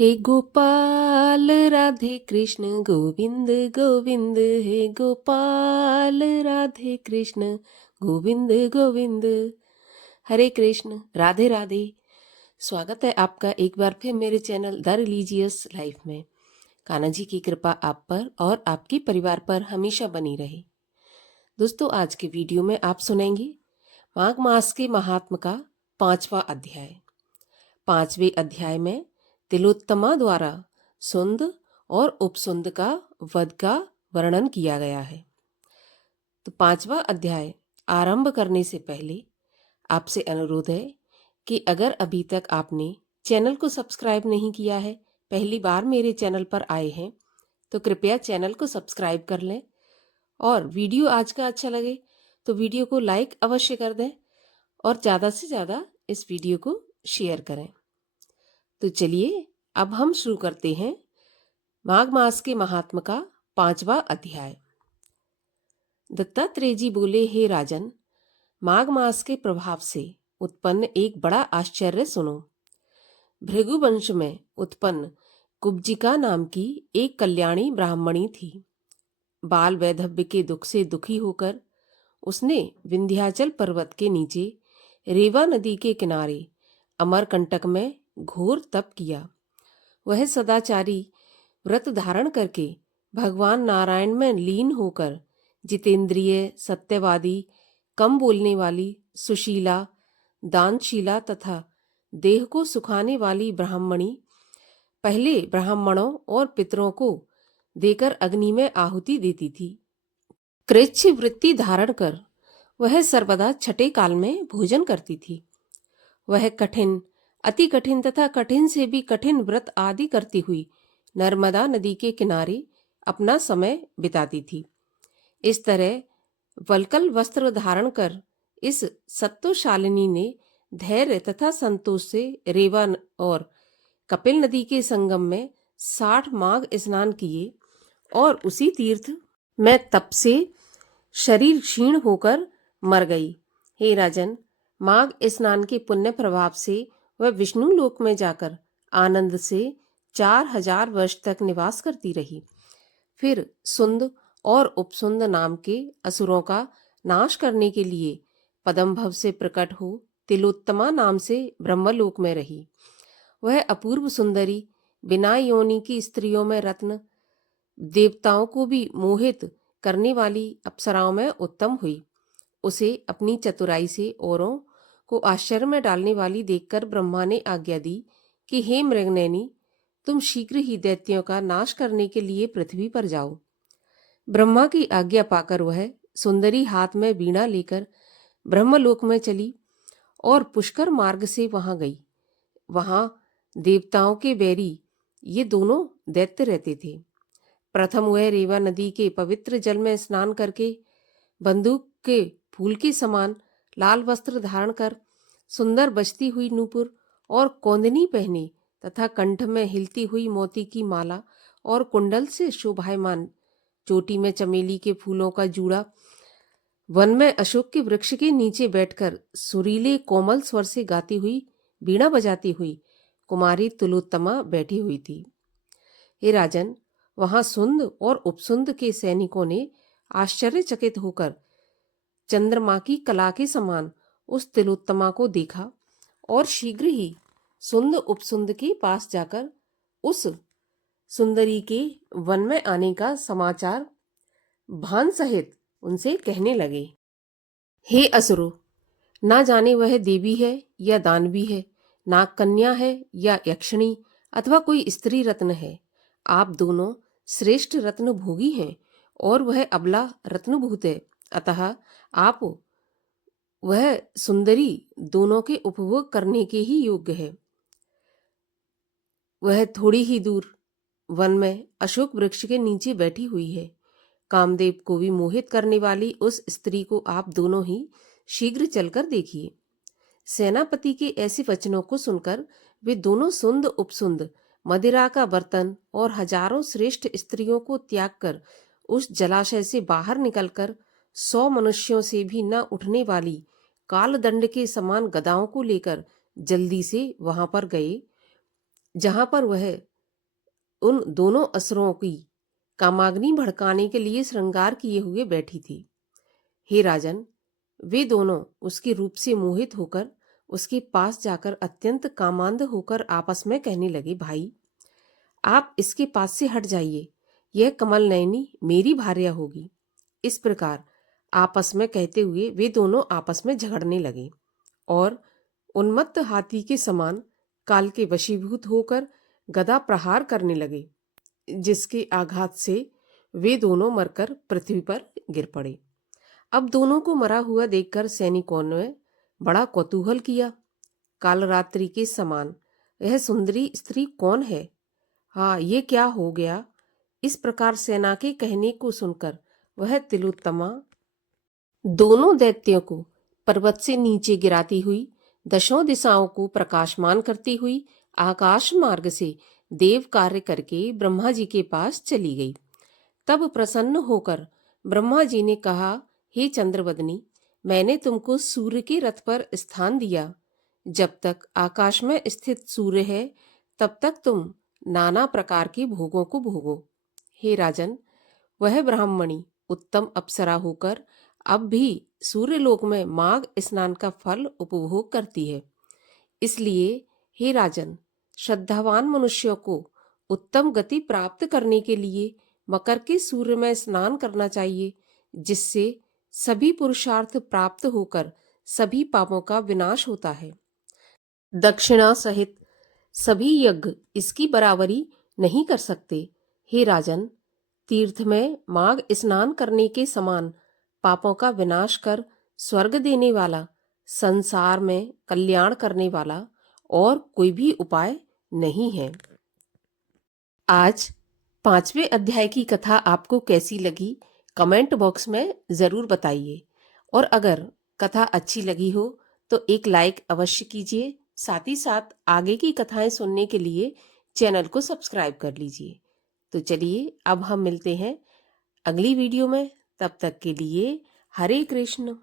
हे गोपाल राधे कृष्ण गोविंद गोविंद, हे गोपाल राधे कृष्ण गोविंद गोविंद। हरे कृष्ण, राधे राधे। स्वागत है आपका एक बार फिर मेरे चैनल द रिलीजियस लाइफ में। कान्हा जी की कृपा आप पर और आपके परिवार पर हमेशा बनी रहे। दोस्तों, आज के वीडियो में आप सुनेंगे माघ मास के महात्म का 5वां अध्याय। 5वें अध्याय में तिलोत्तमा द्वारा सुंद और उपसुंद का वध का वर्णन किया गया है। तो 5वां अध्याय आरंभ करने से पहले आपसे अनुरोध है कि अगर अभी तक आपने चैनल को सब्सक्राइब नहीं किया है, पहली बार मेरे चैनल पर आए हैं, तो कृपया चैनल को सब्सक्राइब कर लें और वीडियो आज का अच्छा लगे तो वीडियो को लाइक अवश्य कर दें और ज़्यादा से ज़्यादा इस वीडियो को शेयर करें। तो चलिए अब हम शुरू करते हैं माघ मास के महात्म का 5वां अध्याय। दत्तात्रेय जी बोले, हे राजन, माघ मास के प्रभाव से उत्पन्न एक बड़ा आश्चर्य सुनो। भृगुवंश में उत्पन्न कुब्जिका नाम की एक कल्याणी ब्राह्मणी थी। बाल वैधव्य के दुख से दुखी होकर उसने विंध्याचल पर्वत के नीचे रेवा नदी के किनारे अमरकंटक में घोर तप किया। वह सदाचारी व्रत धारण करके भगवान नारायण में लीन होकर जितेंद्रिय, सत्यवादी, कम बोलने वाली, सुशीला, दानशीला तथा देह को सुखाने वाली ब्राह्मणी पहले ब्राह्मणों और पितरों को देकर अग्नि में आहुति देती थी। कृच्छ वृत्ति धारण कर वह सर्वदा छठे काल में भोजन करती थी। वह कठिन, अति कठिन तथा कठिन से भी कठिन व्रत आदि करती हुई नर्मदा नदी के किनारे अपना समय बिताती थी। इस तरह वल्कल वस्त्र धारण कर इस सत्वशालिनी ने धैर्य तथा संतोष से रेवा और कपिल नदी के संगम में 60 माघ स्नान किए और उसी तीर्थ में तप से शरीर क्षीण होकर मर गई। हे राजन, माघ स्नान के पुण्य प्रभाव से वह विष्णु लोक में जाकर आनंद से 4000 वर्ष तक निवास करती रही। फिर सुंद और उपसुंद नाम के असुरों का नाश करने के लिए पद्मभव से प्रकट हो तिलोत्तमा नाम से ब्रह्मलोक में रही। वह अपूर्व सुंदरी, बिना योनि की स्त्रियों में रत्न, देवताओं को भी मोहित करने वाली अप्सराओं में उत्तम हुई। उसे अपनी चतुराई से औरों को आश्चर्य में डालने वाली देखकर ब्रह्मा ने आज्ञा दी कि हे मृगनयनी, तुम शीघ्र ही दैत्यों का नाश करने के लिए पृथ्वी पर जाओ। ब्रह्मा की आज्ञा पाकर वह सुंदरी हाथ में वीणा लेकर ब्रह्मलोक में चली और पुष्कर मार्ग से वहां गई। वहां देवताओं के बैरी ये दोनों दैत्य रहते थे। प्रथम वह रेवा नदी के पवित्र जल में स्नान करके बंदूक के फूल के समान लाल वस्त्र धारण कर सुंदर बजती हुई नूपुर और कौंदनी पहने तथा कंठ में हिलती हुई मोती की माला और कुंडल से शोभायमान चोटी में चमेली के फूलों का जूड़ा वन में अशोक के वृक्ष के नीचे बैठकर सुरीले कोमल स्वर से गाती हुई, वीणा बजाती हुई कुमारी तिलोत्तमा बैठी हुई थी। हे राजन, वहां सुंद और उपसुंद के सैनिकों ने आश्चर्यचकित होकर चंद्रमा की कला के समान उस तिलोत्तमा को देखा और शीघ्र ही सुंद उपसुंद के पास जाकर उस सुंदरी के वन में आने का समाचार भान सहित उनसे कहने लगे। हे असुरो, ना जाने वह देवी है या दानवी है, नाग कन्या है या यक्षिणी अथवा कोई स्त्री रत्न है। आप दोनों श्रेष्ठ रत्न भोगी हैं और वह अबला रत्नभूत है। अतः आप वह सुंदरी दोनों के उपभोग करने के ही योग्य है। वह थोड़ी ही दूर वन में अशोक वृक्ष के नीचे बैठी हुई है। कामदेव को भी मोहित करने वाली उस स्त्री को आप दोनों ही शीघ्र चलकर देखिए। सेनापति के ऐसे वचनों को सुनकर वे दोनों सुंद उपसुंद मदिरा का बर्तन और हजारों श्रेष्ठ स्त्रियों को त्याग कर उस जलाशय से बाहर निकलकर 100 मनुष्यों से भी न उठने वाली कालदंड के समान गदाओं को लेकर जल्दी से वहां पर गए जहां पर वह उन दोनों असुरों की कामाग्नि भड़काने के लिए श्रृंगार किए हुए बैठी थी। हे राजन, वे दोनों उसके रूप से मोहित होकर उसके पास जाकर अत्यंत कामांध होकर आपस में कहने लगे, भाई आप इसके पास से हट जाइए, यह कमल नयनी मेरी भार्या होगी। इस प्रकार आपस में कहते हुए वे दोनों आपस में झगड़ने लगे और उन्मत्त हाथी के समान काल के वशीभूत होकर गदा प्रहार करने लगे, जिसके आघात से वे दोनों मरकर पृथ्वी पर गिर पड़े। अब दोनों को मरा हुआ देखकर सैनिकों ने बड़ा कौतूहल किया। कालरात्रि के समान यह सुंदरी स्त्री कौन है? हाँ, ये क्या हो गया? इस प्रकार सेना के कहने को सुनकर वह तिलोत्तमा दोनों दैत्यों को पर्वत से नीचे गिराती हुई, दशों दिशाओं को प्रकाशमान करती हुई आकाश मार्ग से देव कार्य करके ब्रह्मा जी के पास चली गई। तब प्रसन्न होकर ब्रह्मा जी ने कहा, हे चंद्रवदनी, मैंने तुमको सूर्य के रथ पर स्थान दिया। जब तक आकाश में स्थित सूर्य है तब तक तुम नाना प्रकार के भोगों को भोगो। हे राजन, वह ब्राह्मणी उत्तम अप्सरा होकर अब भी सूर्यलोक में माघ स्नान का फल उपभोग करती है। इसलिए हे राजन, श्रद्धावान मनुष्यों को उत्तम गति प्राप्त करने के लिए मकर के सूर्य में स्नान करना चाहिए, जिससे सभी पुरुषार्थ प्राप्त होकर सभी पापों का विनाश होता है। दक्षिणा सहित सभी यज्ञ इसकी बराबरी नहीं कर सकते। हे राजन, तीर्थ में माघ स्नान करने के समान पापों का विनाश कर स्वर्ग देने वाला, संसार में कल्याण करने वाला और कोई भी उपाय नहीं है। आज 5वें अध्याय की कथा आपको कैसी लगी कमेंट बॉक्स में जरूर बताइए, और अगर कथा अच्छी लगी हो तो एक लाइक अवश्य कीजिए। साथ ही साथ आगे की कथाएं सुनने के लिए चैनल को सब्सक्राइब कर लीजिए। तो चलिए अब हम मिलते हैं अगली वीडियो में। तब तक के लिए हरे कृष्ण।